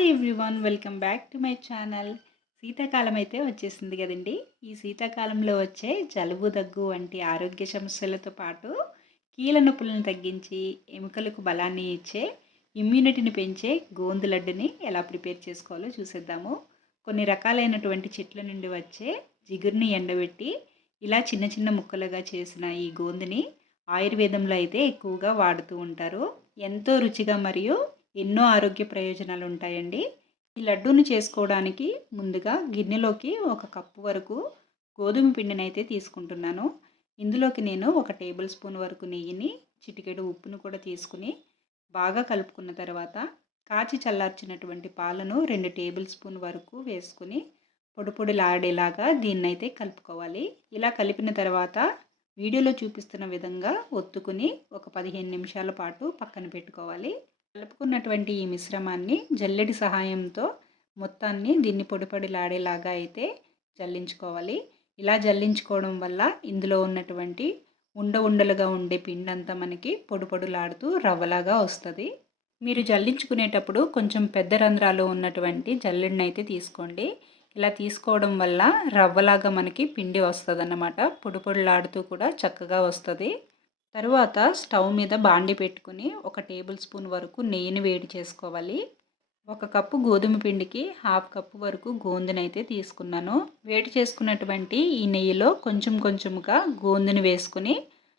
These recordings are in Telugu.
Hi everyone welcome back to my channel శీతాకాలం అయితే వచ్చేసింది కదండి. ఈ శీతాకాలంలో వచ్చే జలుబు దగ్గు వంటి ఆరోగ్య సమస్యలతో పాటు కీళ్ళ నొప్పులను తగ్గించి ఎముకలకు బలాన్ని ఇచ్చే ఇమ్యూనిటీని పెంచే గోందు లడ్డుని ఎలా ప్రిపేర్ చేసుకోవాలో చూసేద్దాము. కొన్ని రకాలైనటువంటి చెట్ల నుండి వచ్చే జిగురుని ఎండబెట్టి ఇలా చిన్న చిన్న ముక్కలుగా చేసిన ఈ గోందుని ఆయుర్వేదంలో అయితే ఎక్కువగా వాడుతూ ఉంటారు. ఎంతో రుచిగా మరియు ఎన్నో ఆరోగ్య ప్రయోజనాలు ఉంటాయండి ఈ లడ్డూని చేసుకోవడానికి ముందుగా గిన్నెలోకి ఒక కప్పు వరకు గోధుమ పిండిని అయితే తీసుకుంటున్నాను. ఇందులోకి నేను ఒక టేబుల్ స్పూన్ వరకు నెయ్యిని చిటికెడు ఉప్పును కూడా తీసుకుని బాగా కలుపుకున్న తర్వాత కాచి చల్లార్చినటువంటి పాలను రెండు టేబుల్ స్పూన్ వరకు వేసుకుని పొడి పొడిలాడేలాగా దీన్నైతే కలుపుకోవాలి. ఇలా కలిపిన తర్వాత వీడియోలో చూపిస్తున్న విధంగా ఒత్తుకుని ఒక పదిహేను నిమిషాల పాటు పక్కన పెట్టుకోవాలి. కలుపుకున్నటువంటి ఈ మిశ్రమాన్ని జల్లెడి సహాయంతో మొత్తాన్ని దీన్ని పొడిపొడిలాడేలాగా అయితే జల్లించుకోవాలి. ఇలా జల్లించుకోవడం వల్ల ఇందులో ఉన్నటువంటి ఉండ ఉండలుగా ఉండే పిండి అంతా మనకి పొడిపొడులాడుతూ రవ్వలాగా వస్తుంది. మీరు జల్లించుకునేటప్పుడు కొంచెం పెద్ద రంధ్రాలు ఉన్నటువంటి జల్లెడిని అయితే తీసుకోండి. ఇలా తీసుకోవడం వల్ల రవ్వలాగా మనకి పిండి వస్తుంది అన్నమాట పొడిపొడిలాడుతూ కూడా చక్కగా వస్తుంది. తరువాత స్టవ్ మీద బాండి పెట్టుకుని ఒక టేబుల్ స్పూన్ వరకు నెయ్యిని వేడి చేసుకోవాలి. ఒక కప్పు గోధుమ పిండికి హాఫ్ కప్పు వరకు గోందునైతే తీసుకున్నాను. వేడి చేసుకున్నటువంటి ఈ నెయ్యిలో కొంచెం కొంచెంగా గోందుని వేసుకుని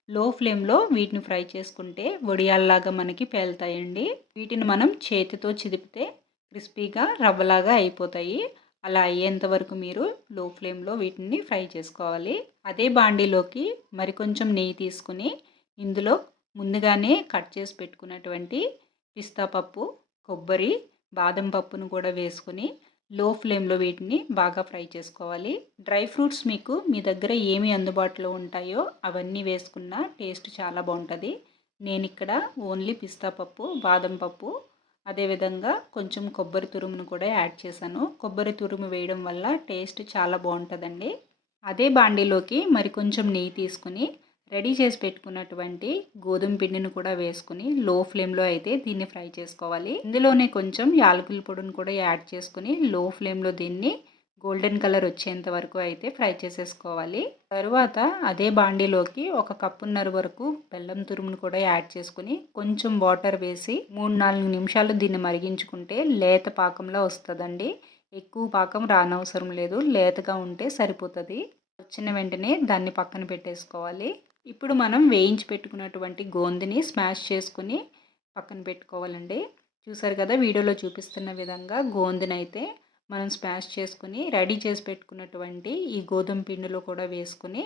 లో ఫ్లేమ్లో వీటిని ఫ్రై చేసుకుంటే వడియాల్లాగా మనకి పేలుతాయండి. వీటిని మనం చేతితో చిదిపితే క్రిస్పీగా రవ్వలాగా అయిపోతాయి. అలా అయ్యేంత వరకు మీరు లో ఫ్లేమ్లో వీటిని ఫ్రై చేసుకోవాలి. అదే బాండీలోకి మరికొంచెం నెయ్యి తీసుకుని ఇందులో ముందుగానే కట్ చేసి పెట్టుకున్నటువంటి పిస్తా పప్పు కొబ్బరి బాదం పప్పును కూడా వేసుకుని లో ఫ్లేమ్లో వీటిని బాగా ఫ్రై చేసుకోవాలి. డ్రై ఫ్రూట్స్ మీకు మీ దగ్గర ఏమి అందుబాటులో ఉంటాయో అవన్నీ వేసుకున్న టేస్ట్ చాలా బాగుంటుంది. నేను ఇక్కడ ఓన్లీ పిస్తా పప్పు బాదం పప్పు అదేవిధంగా కొంచెం కొబ్బరి తురుమును కూడా యాడ్ చేశాను. కొబ్బరి తురుము వేయడం వల్ల టేస్ట్ చాలా బాగుంటుందండి. అదే బాండీలోకి మరి కొంచెం నెయ్యి తీసుకుని రెడీ చేసి పెట్టుకున్నటువంటి గోధుమ పిండిని కూడా వేసుకుని లో ఫ్లేమ్లో అయితే దీన్ని ఫ్రై చేసుకోవాలి. ఇందులోనే కొంచెం యాలకుల పొడిని కూడా యాడ్ చేసుకుని లో ఫ్లేమ్లో దీన్ని గోల్డెన్ కలర్ వచ్చేంత వరకు అయితే ఫ్రై చేసేసుకోవాలి. తరువాత అదే బాండీలోకి ఒక కప్పున్నర వరకు బెల్లం తురుమును కూడా యాడ్ చేసుకుని కొంచెం వాటర్ వేసి మూడు నాలుగు నిమిషాలు దీన్ని మరిగించుకుంటే లేత పాకంలో వస్తుందండి. ఎక్కువ పాకం రానవసరం లేదు. లేతగా ఉంటే సరిపోతుంది. వచ్చిన వెంటనే దాన్ని పక్కన పెట్టేసుకోవాలి. ఇప్పుడు మనం వేయించి పెట్టుకున్నటువంటి గోందిని స్మాష్ చేసుకుని పక్కన పెట్టుకోవాలండి. చూసారు కదా వీడియోలో చూపిస్తున్న విధంగా గోందిని అయితే మనం స్మాష్ చేసుకుని రెడీ చేసి పెట్టుకున్నటువంటి ఈ గోధుమ పిండిలో కూడా వేసుకుని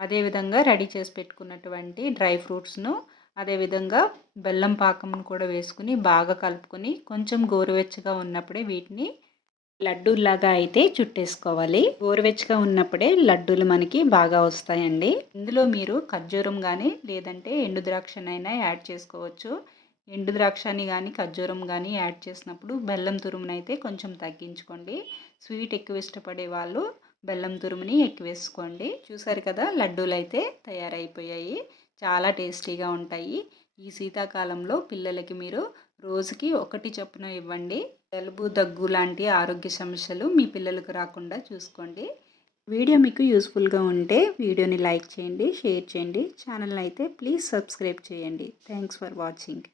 అదేవిధంగా రెడీ చేసి పెట్టుకున్నటువంటి డ్రై ఫ్రూట్స్ను అదేవిధంగా బెల్లం పాకంను కూడా వేసుకుని బాగా కలుపుకొని కొంచెం గోరువెచ్చగా ఉన్నప్పుడే వీటిని లడ్డూలాగా అయితే చుట్టేసుకోవాలి. గోరువెచ్చగా ఉన్నప్పుడే లడ్డూలు మనకి బాగా వస్తాయండి. ఇందులో మీరు ఖర్జూరం కానీ లేదంటే ఎండు ద్రాక్షనైనా యాడ్ చేసుకోవచ్చు. ఎండు ద్రాక్షని కానీ ఖర్జూరం కానీ యాడ్ చేసినప్పుడు బెల్లం తురుమునైతే కొంచెం తగ్గించుకోండి. స్వీట్ ఎక్కువ ఇష్టపడే వాళ్ళు బెల్లం తురుముని ఎక్కువ వేసుకోండి. చూసారు కదా లడ్డూలు అయితే తయారైపోయాయి. చాలా టేస్టీగా ఉంటాయి. ఈ శీతాకాలంలో పిల్లలకి మీరు రోజుకి ఒకటి చొప్పున ఇవ్వండి. జలుబు దగ్గు లాంటి ఆరోగ్య సమస్యలు మీ పిల్లలకు రాకుండా చూసుకోండి. వీడియో మీకు యూస్ఫుల్గా ఉంటే వీడియోని లైక్ చేయండి షేర్ చేయండి. ఛానల్ అయితే ప్లీజ్ సబ్స్క్రైబ్ చేయండి. Thanks for watching.